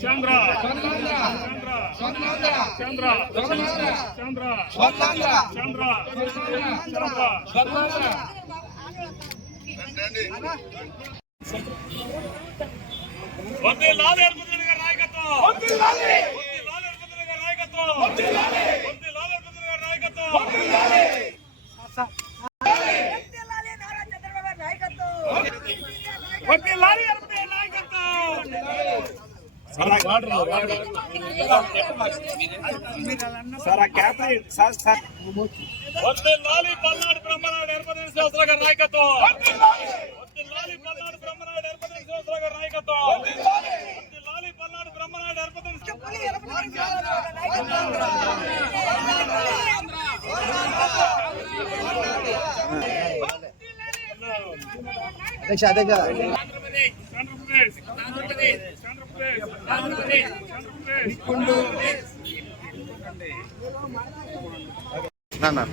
చంద్ర. చంద్ర. చంద్ర. చంద్ర. చంద్ర చంద్ర. చంద్ర వందే లాల్ గారి నాయకత్వం. వందే లాల్. వందే లాల్ ఎర్పుతున్న గారి నాయకత్వం. వందే లాల్ పల్నాడు బ్రహ్మనాయుడు ఎర్పదేశ శాస్త్ర గారి నాయకత్వం. వందే లాలి పల్నాడు బ్రహ్మనాయుడు ఎర్పదేశ శాస్త్ర గారి నాయకత్వం. వందే లాలి పల్నాడు బ్రహ్మనాయుడు ఎర్పదేశ అధ్యక్ష అధ్యక్ష. నా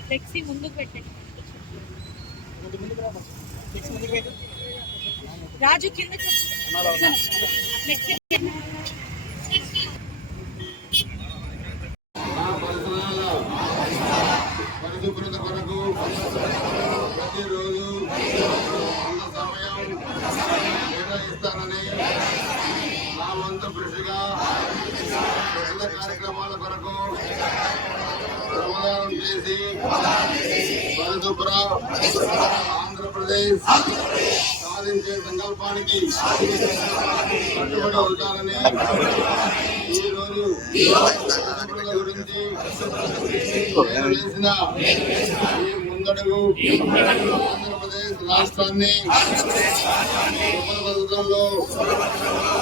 ఫ్లెక్సీ ముందుకు పెట్టండి. రాజు కిందకు ఫ్లెక్సీ పరిశుభ్రత కొరకు ప్రతిరోజు సమయం నిర్వహిస్తానని నా వంతు కృషిగా ప్రజల కార్యక్రమాల కొరకు శ్రమదానం చేసి పరిశుభ్ర ఆంధ్రప్రదేశ్ సాధించే సంకల్పానికి కట్టుబడి ఉంటానని ఈ గురించి నేను వేసిన ఆంధ్రప్రదేశ్ రాష్ట్రాన్ని ఉప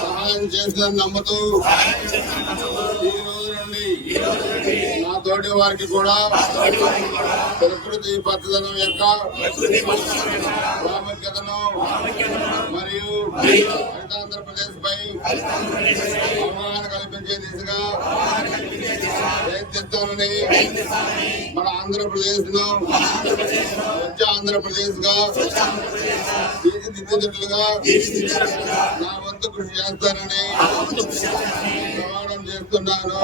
సహాయం చేస్తుందని నమ్ముతూ ఈ రోజు నుండి నా తోటి వారికి కూడా ప్రకృతి పచ్చదనం యొక్క ప్రాముఖ్యతను మరియు ఆంధ్రప్రదేశ్ పై అవగాహన కల్పించే దిశగా ప్రయత్నిస్తానని మన ఆంధ్రప్రదేశ్ను స్వచ్ఛ ఆంధ్రప్రదేశ్గా తీర్చిదిద్దుతులుగా నా వంతు కృషి చేస్తానని ప్రమాణం చేస్తున్నాను.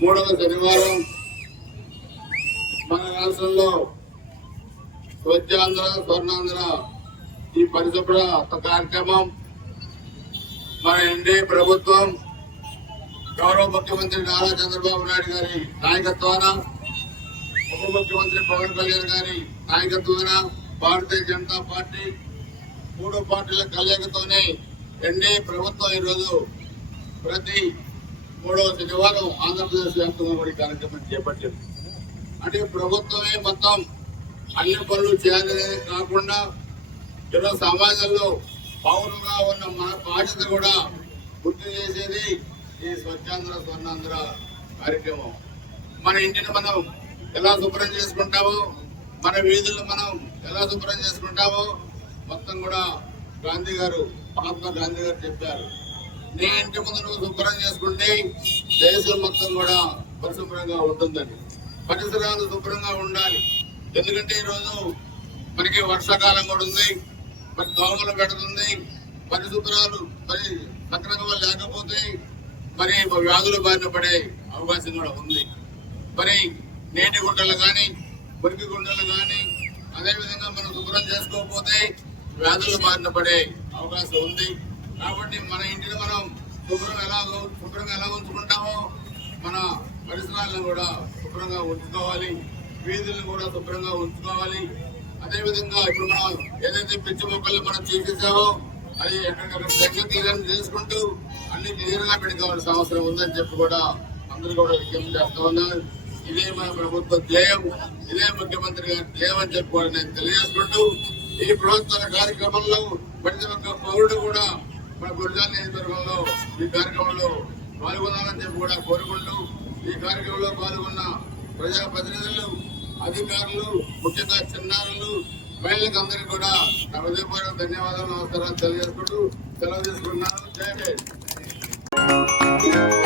మూడవ శనివారం మన రాష్ట్రంలో స్వచ్ఛాంధ్ర స్వర్ణాంధ్ర ఈ పరిశుభ్ర కార్యక్రమం మన ఎన్డీఏ ప్రభుత్వం గౌరవ ముఖ్యమంత్రి నారా చంద్రబాబు నాయుడు గారి నాయకత్వాన ఉప ముఖ్యమంత్రి పవన్ కళ్యాణ్ గారి నాయకత్వాన భారతీయ జనతా పార్టీ మూడు పార్టీల కలయికతోనే ఎన్డీఏ ప్రభుత్వం ఈరోజు ప్రతి మూడవ శనివారం ఆంధ్రప్రదేశ్ వ్యాప్తంగా కూడా కార్యక్రమం చేపట్టింది. అంటే ప్రభుత్వమే మొత్తం అన్ని పనులు చేయాలనేది కాకుండా ఈరోజు సమాజంలో పౌరులుగా ఉన్న మన బాధ్యత కూడా గుర్తు చేసేది ఈ స్వచ్ఛాంధ్ర స్వర్ణాంధ్ర కార్యక్రమం. మన ఇంటిని మనం ఎలా శుభ్రం చేసుకుంటామో మన వీధులను మనం ఎలా శుభ్రం చేసుకుంటామో మొత్తం కూడా గాంధీ గారు మహాత్మా గాంధీ గారు చెప్పారు. నీ ఇంటి ముందు నువ్వు శుభ్రం చేసుకుంటే దేశం మొత్తం కూడా పరిశుభ్రంగా ఉంటుందని. పరిసరాలు శుభ్రంగా ఉండాలి. ఎందుకంటే ఈరోజు మనకి వర్షాకాలం కూడా ఉంది మరి దోమలు పెడుతుంది పరిశుభ్రాలు మరి సక్రమంగా లేకపోతే మరి వ్యాధుల బారిన పడే అవకాశం కూడా ఉంది. మరి నేటి గుంటలు కానీ మురికి గుంటలు కానీ అదేవిధంగా మనం శుభ్రం చేసుకోకపోతే వ్యాధుల బారిన పడే అవకాశం ఉంది. కాబట్టి మన ఇంటిని మనం శుభ్రం ఎలా శుభ్రంగా ఎలా ఉంచుకుంటామో మన పరిసరాలను కూడా శుభ్రంగా ఉంచుకోవాలి. వీధులను కూడా శుభ్రంగా ఉంచుకోవాలి. అదేవిధంగా ఇప్పుడు మనం ఏదైతే పిచ్చి మొక్కలు మనం తీసేసామో అది ఎక్కడికక్కడ దగ్గర క్లియర్ అన్ని క్లియర్గా పెట్టుకోవాల్సిన అవసరం ఉందని చెప్పి కూడా అందరూ కూడా విజ్ఞప్తి చేస్తా ఉన్నారు. ఇదే మన ప్రభుత్వ ధ్యేయం ఇదే ముఖ్యమంత్రి గారి ధ్యేయం అని చెప్పి కూడా నేను తెలియజేసుకుంటూ ఈ ప్రభుత్వ కార్యక్రమంలో ప్రతి ఒక్క పౌరుడు కూడా మన గురిజాల నియోజకవర్గంలో ఈ కార్యక్రమంలో పాల్గొనాలని చెప్పి కూడా కోరుకుంటూ ఈ కార్యక్రమంలో పాల్గొన్న ప్రజాప్రతినిధులు అధికారులు ముఖ్యంగా చిన్నారులు మహిళలకు అందరికీ కూడా నా హృదయపూర్వక ధన్యవాదాలు నమస్కారాలు తెలియజేసుకుంటూ సెలవు తీసుకుంటున్నాను. జై Thank you.